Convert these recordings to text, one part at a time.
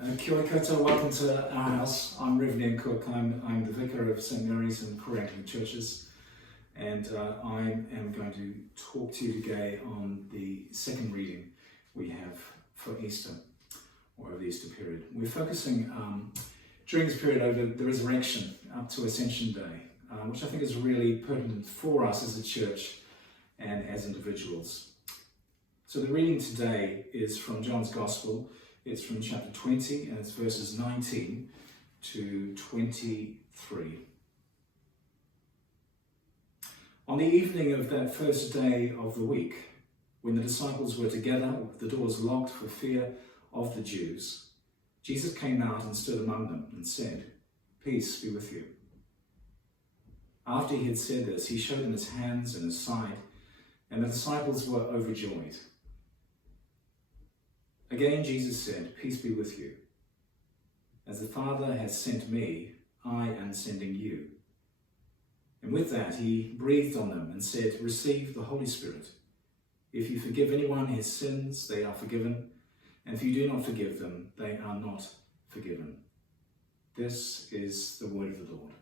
Kia ora koutou, welcome to our house. I'm Reverend Ian Cook. I'm the vicar of St Mary's and Core Anglican Churches, and I am going to talk to you today on the second reading we have for Easter, or over the Easter period. We're focusing during this period over the resurrection up to Ascension Day, which I think is really pertinent for us as a church and as individuals. So the reading today is from John's Gospel. It's from chapter 20 and it's verses 19 to 23. On the evening of that first day of the week, when the disciples were together with the doors locked for fear of the Jews, Jesus came out and stood among them and said, "Peace be with you." After he had said this, he showed them his hands and his side, and the disciples were overjoyed. Again, Jesus said, "Peace be with you. As the Father has sent me, I am sending you." And with that, he breathed on them and said, "Receive the Holy Spirit. If you forgive anyone his sins, they are forgiven. And if you do not forgive them, they are not forgiven." This is the word of the Lord.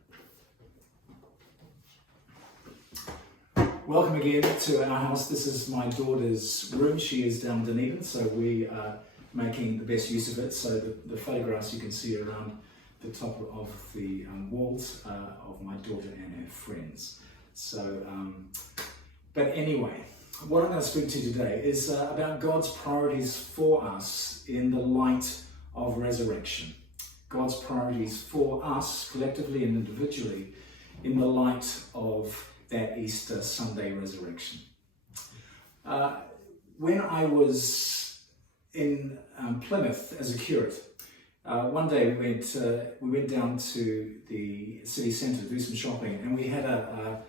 Welcome again to our house. This is my daughter's room. She is down Dunedin, so we are making the best use of it. So the photographs you can see around the top of the walls of my daughter and her friends. So, but anyway, what I'm going to speak to you today is about God's priorities for us in the light of resurrection. God's priorities for us collectively and individually in the light of that Easter Sunday resurrection. When I was in Plymouth as a curate, one day we went down to the city centre to do some shopping, and we had a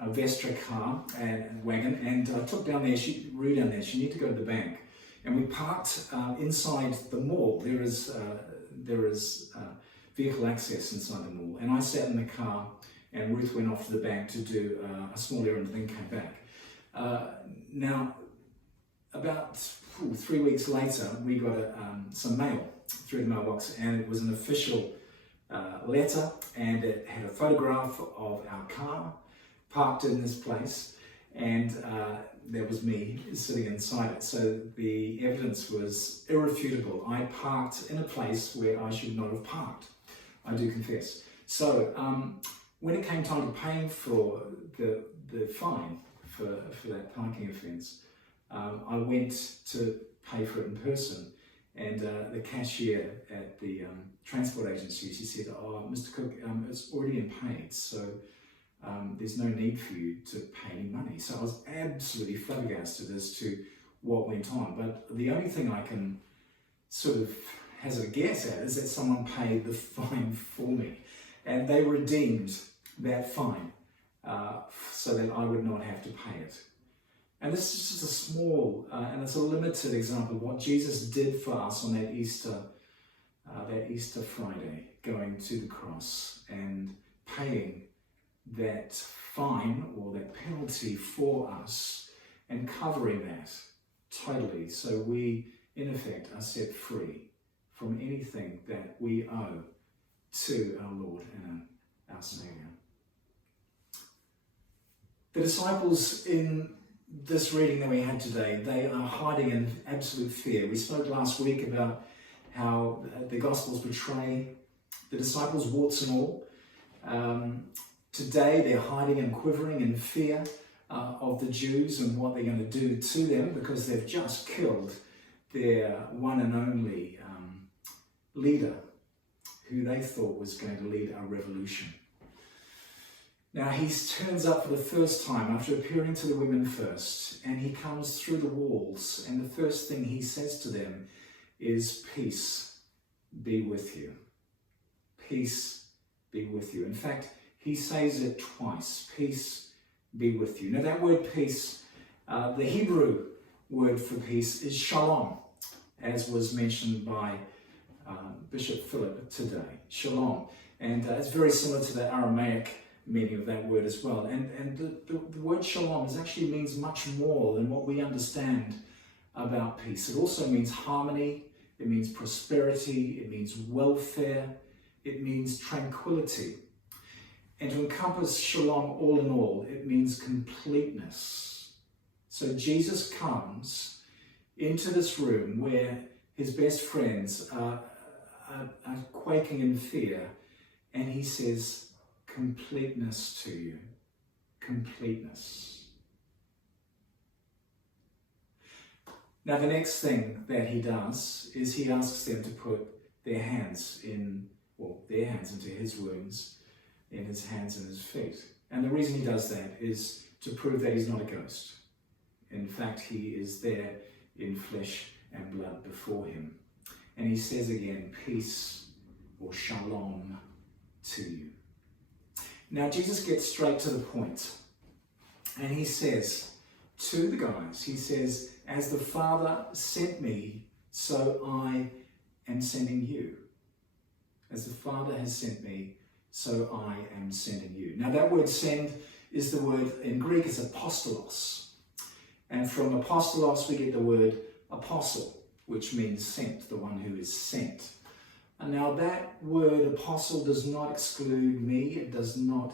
Vestra car and wagon, and I took down there, Rue down there, she needed to go to the bank, and we parked inside the mall. There is vehicle access inside the mall, and I sat in the car, and Ruth went off to the bank to do a small errand and then came back. Now, about 3 weeks later, we got some mail through the mailbox, and it was an official letter, and it had a photograph of our car parked in this place, and there was me sitting inside it. So the evidence was irrefutable. I parked in a place where I should not have parked, I do confess. So when it came time to pay for the fine for that parking offence, I went to pay for it in person, and the cashier at the transport agency, she said, "Oh, Mr. Cook, it's already been paid, so there's no need for you to pay any money." So I was absolutely flabbergasted as to what went on, but the only thing I can sort of hazard a guess at is that someone paid the fine for me, and they redeemed that fine so that I would not have to pay it. And this is just a small and it's a limited example of what Jesus did for us on that Easter Friday, going to the cross and paying that fine or that penalty for us and covering that totally, so we in effect are set free from anything that we owe to our Lord and our Saviour. The disciples in this reading that we had today, they are hiding in absolute fear. We spoke last week about how the Gospels portray the disciples, warts and all. Today they're hiding and quivering in fear of the Jews and what they're going to do to them, because they've just killed their one and only leader, who they thought was going to lead a revolution. Now he turns up for the first time after appearing to the women first, and he comes through the walls, and the first thing he says to them is, "Peace be with you." Peace be with you. In fact, he says it twice, "Peace be with you." Now that word peace, the Hebrew word for peace is shalom, as was mentioned by Bishop Philip today, shalom. And it's very similar to the Aramaic meaning of that word as well. And the word shalom actually means much more than what we understand about peace. It also means harmony it means prosperity, it means welfare, it means tranquility. And to encompass shalom all in all, it means completeness. So Jesus comes into this room where his best friends are quaking in fear, and he says, completeness to you. Completeness. Now the next thing that he does is he asks them to put their hands into his wounds, in his hands and his feet. And the reason he does that is to prove that he's not a ghost. In fact, he is there in flesh and blood before him. And he says again, peace or shalom to you. Now Jesus gets straight to the point. And he says to the guys, he says, as the Father sent me, so I am sending you. As the Father has sent me, so I am sending you. Now that word send is the word, in Greek it's apostolos. And from apostolos we get the word apostle, which means sent, the one who is sent. And now that word apostle does not exclude me, it does not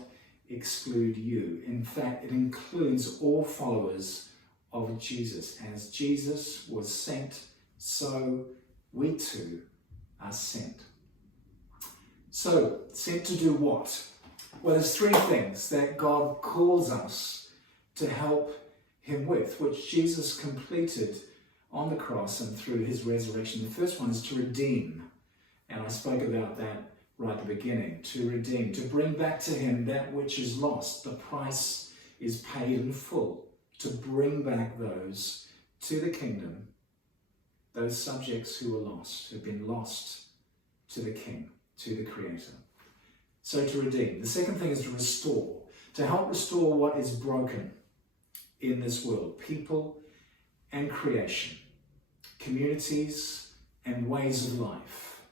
exclude you. In fact, it includes all followers of Jesus. As Jesus was sent, so we too are sent. So, sent to do what? Well, there's three things that God calls us to help him with, which Jesus completed on the cross and through his resurrection. The first one is to redeem. And I spoke about that right at the beginning. To redeem, to bring back to him that which is lost. The price is paid in full. To bring back those to the kingdom, those subjects who were lost, who've been lost to the King, to the Creator. So to redeem. The second thing is to restore. To help restore what is broken in this world. People and creation. Communities and ways of life.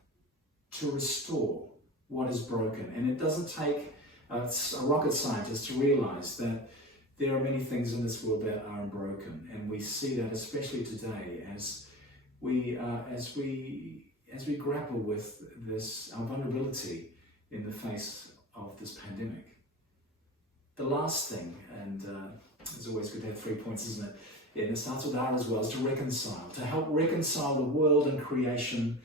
To restore what is broken. And it doesn't take a rocket scientist to realize that there are many things in this world that are broken. And we see that especially today as we grapple with this, our vulnerability in the face of this pandemic. The last thing, and it's always good to have 3 points, isn't it? And it starts with R as well, is to reconcile. To help reconcile the world and creation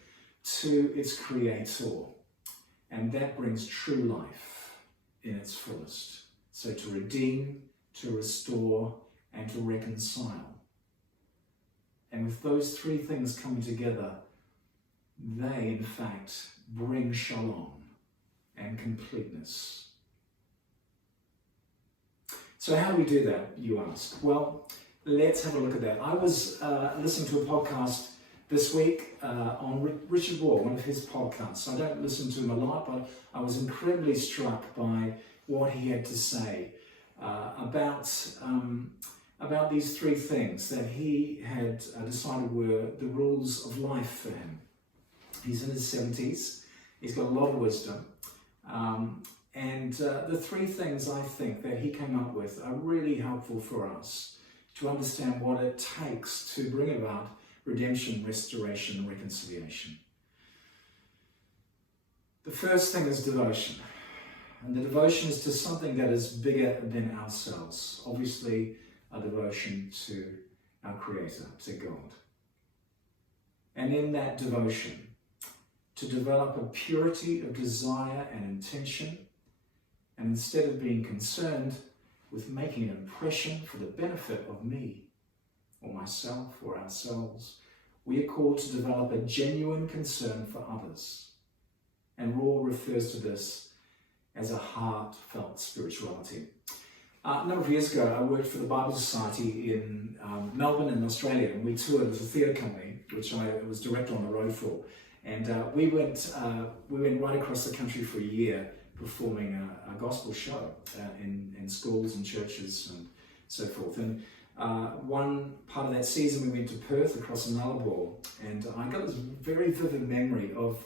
to its creator. And that brings true life in its fullest. So to redeem, to restore, and to reconcile. And with those three things coming together, they in fact bring shalom and completeness. So how do we do that, you ask? Well, let's have a look at that. I was listening to a podcast this week on Richard Rohr, one of his podcasts. I don't listen to him a lot, but I was incredibly struck by what he had to say about these three things that he had decided were the rules of life for him. He's in his 70s. He's got a lot of wisdom. And the three things I think that he came up with are really helpful for us to understand what it takes to bring about redemption, restoration, and reconciliation. The first thing is devotion. And the devotion is to something that is bigger than ourselves. Obviously, a devotion to our Creator, to God. And in that devotion, to develop a purity of desire and intention, and instead of being concerned with making an impression for the benefit of me, or myself, or ourselves, we are called to develop a genuine concern for others. And Rohr refers to this as a heartfelt spirituality. A number of years ago, I worked for the Bible Society in Melbourne in Australia, and we toured with a theatre company, which I was director on the road for. And we went right across the country for a year performing a gospel show in schools and churches and so forth. And one part of that season we went to Perth across the Nullarbor, and I got this very vivid memory of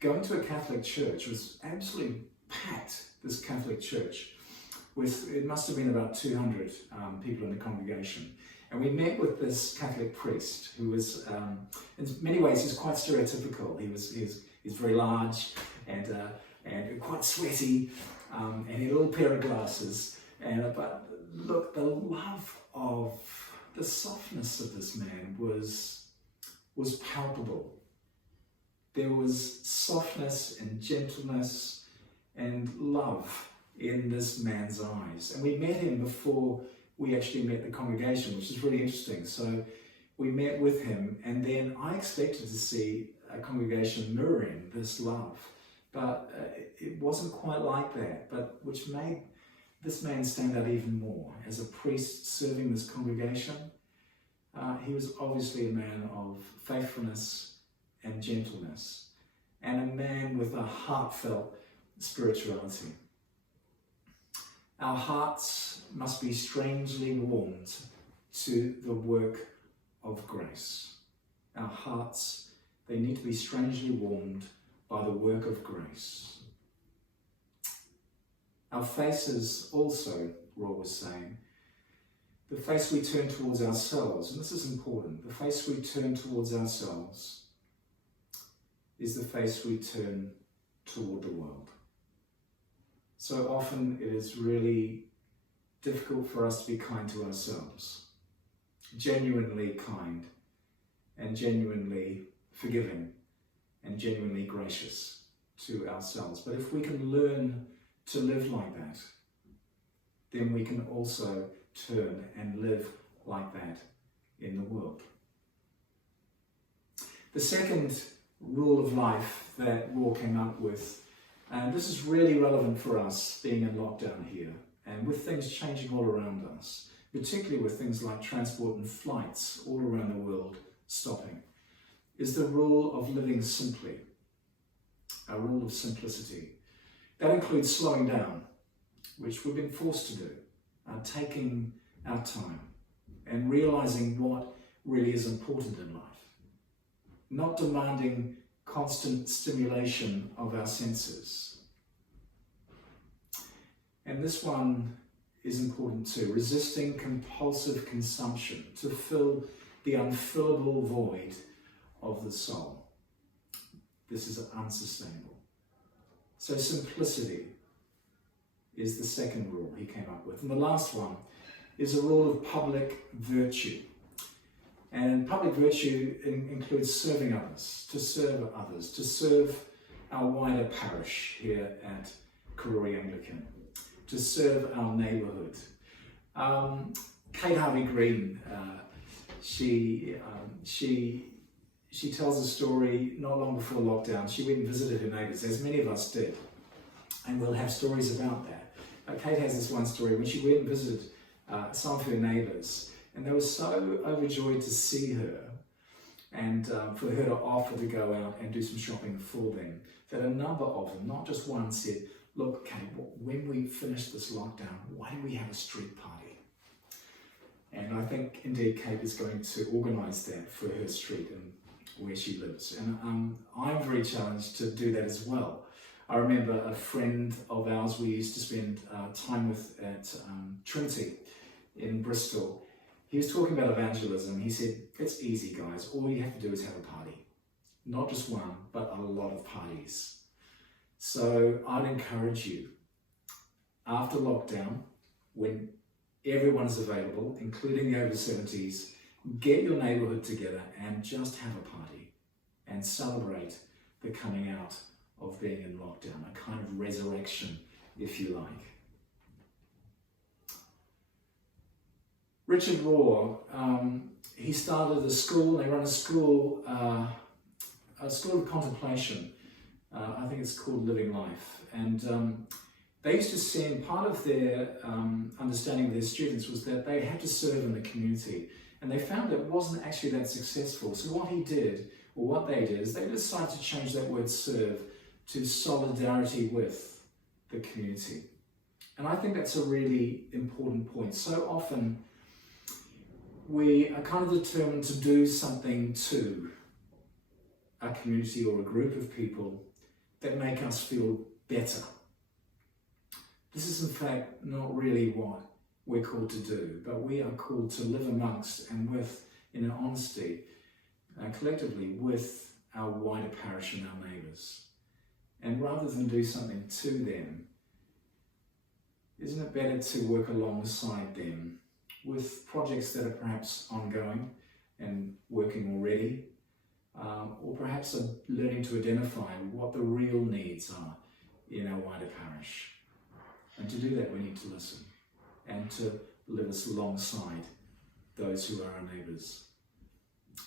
going to a Catholic church. It was absolutely packed, this Catholic church, with, it must have been about 200 people in the congregation. And we met with this Catholic priest who was, in many ways, he's quite stereotypical. He's very large and quite sweaty, and he had a little pair of glasses. But look, the love of the softness of this man was palpable. There was softness and gentleness and love in this man's eyes. And we met him before we actually met the congregation, which is really interesting. So we met with him, and then I expected to see a congregation mirroring this love. But it wasn't quite like that, but which made this man stand out even more. As a priest serving this congregation, he was obviously a man of faithfulness and gentleness, and a man with a heartfelt spirituality. Our hearts must be strangely warmed to the work of grace. Our hearts, they need to be strangely warmed by the work of grace. Our faces also, Raw was saying, the face we turn towards ourselves, and this is important, the face we turn towards ourselves is the face we turn toward the world. So often it is really difficult for us to be kind to ourselves, genuinely kind and genuinely forgiving and genuinely gracious to ourselves. But if we can learn to live like that, then we can also turn and live like that in the world. The second rule of life that Raw came up with, and this is really relevant for us being in lockdown here, and with things changing all around us, particularly with things like transport and flights all around the world stopping, is the rule of living simply, a rule of simplicity. That includes slowing down, which we've been forced to do, taking our time and realizing what really is important in life, not demanding constant stimulation of our senses. And this one is important too, resisting compulsive consumption to fill the unfillable void of the soul. This is unsustainable. So simplicity is the second rule he came up with. And the last one is a rule of public virtue. And public virtue includes serving others, to serve our wider parish here at Karori Anglican, to serve our neighbourhood. Kate Harvey Green, she tells a story not long before lockdown. She went and visited her neighbours, as many of us did, and we'll have stories about that. Kate has this one story when she went and visited some of her neighbours, and they were so overjoyed to see her and for her to offer to go out and do some shopping for them, that a number of them, not just one, said, "Look, Kate, when we finish this lockdown, why don't we have a street party?" And I think indeed Kate is going to organise that for her street and where she lives. And I'm very challenged to do that as well. I remember a friend of ours we used to spend time with at Trinity in Bristol. He was talking about evangelism. He said, "It's easy, guys. All you have to do is have a party. Not just one, but a lot of parties." So I'd encourage you, after lockdown, when everyone is available, including the over 70s, get your neighbourhood together and just have a party and celebrate the coming out of being in lockdown, a kind of resurrection, if you like. Richard Rohr, he started a school. They run a school of contemplation. I think it's called Living Life. And they used to send, part of their understanding of their students was that they had to serve in the community. And they found it wasn't actually that successful. So what he did, or what they did, is they decided to change that word serve to solidarity with the community. And I think that's a really important point. So often we are kind of determined to do something to a community or a group of people that make us feel better. This is in fact not really what we're called to do, but we are called to live amongst and with, in an honesty, collectively with our wider parish and our neighbours. And rather than do something to them, isn't it better to work alongside them with projects that are perhaps ongoing and working already, or perhaps learning to identify what the real needs are in our wider parish? And to do that, we need to listen and to live us alongside those who are our neighbours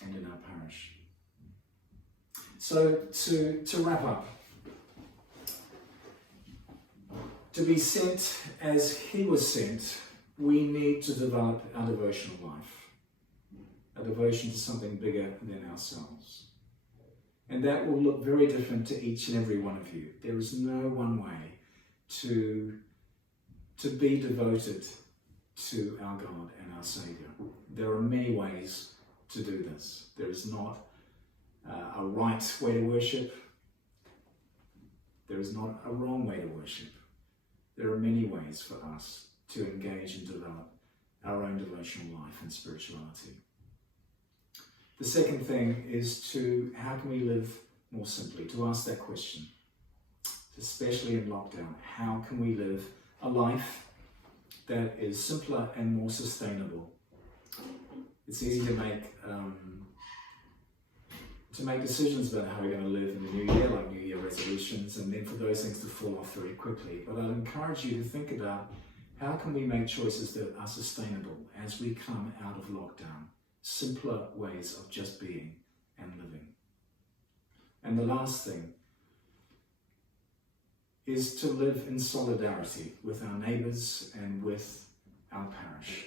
and in our parish. So to wrap up, to be sent as he was sent, we need to develop our devotional life, a devotion to something bigger than ourselves. And that will look very different to each and every one of you. There is no one way to be devoted to our God and our Saviour. There are many ways to do this. There is not a right way to worship. There is not a wrong way to worship. There are many ways for us to engage and develop our own devotional life and spirituality. The second thing is how can we live more simply? To ask that question, especially in lockdown. How can we live a life that is simpler and more sustainable? It's easy to make decisions about how we're going to live in the new year, like New Year resolutions, and then for those things to fall off very quickly. But I'd encourage you to think about how can we make choices that are sustainable as we come out of lockdown, simpler ways of just being and living. And the last thing is to live in solidarity with our neighbours and with our parish.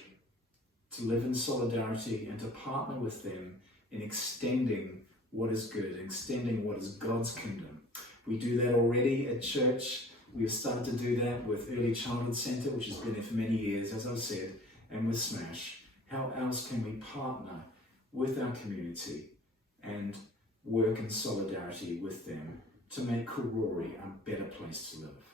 To live in solidarity and to partner with them in extending what is good, extending what is God's kingdom. We do that already at church. We've started to do that with Early Childhood Centre, which has been there for many years, as I've said, and with Smash. How else can we partner with our community and work in solidarity with them to make Karori a better place to live?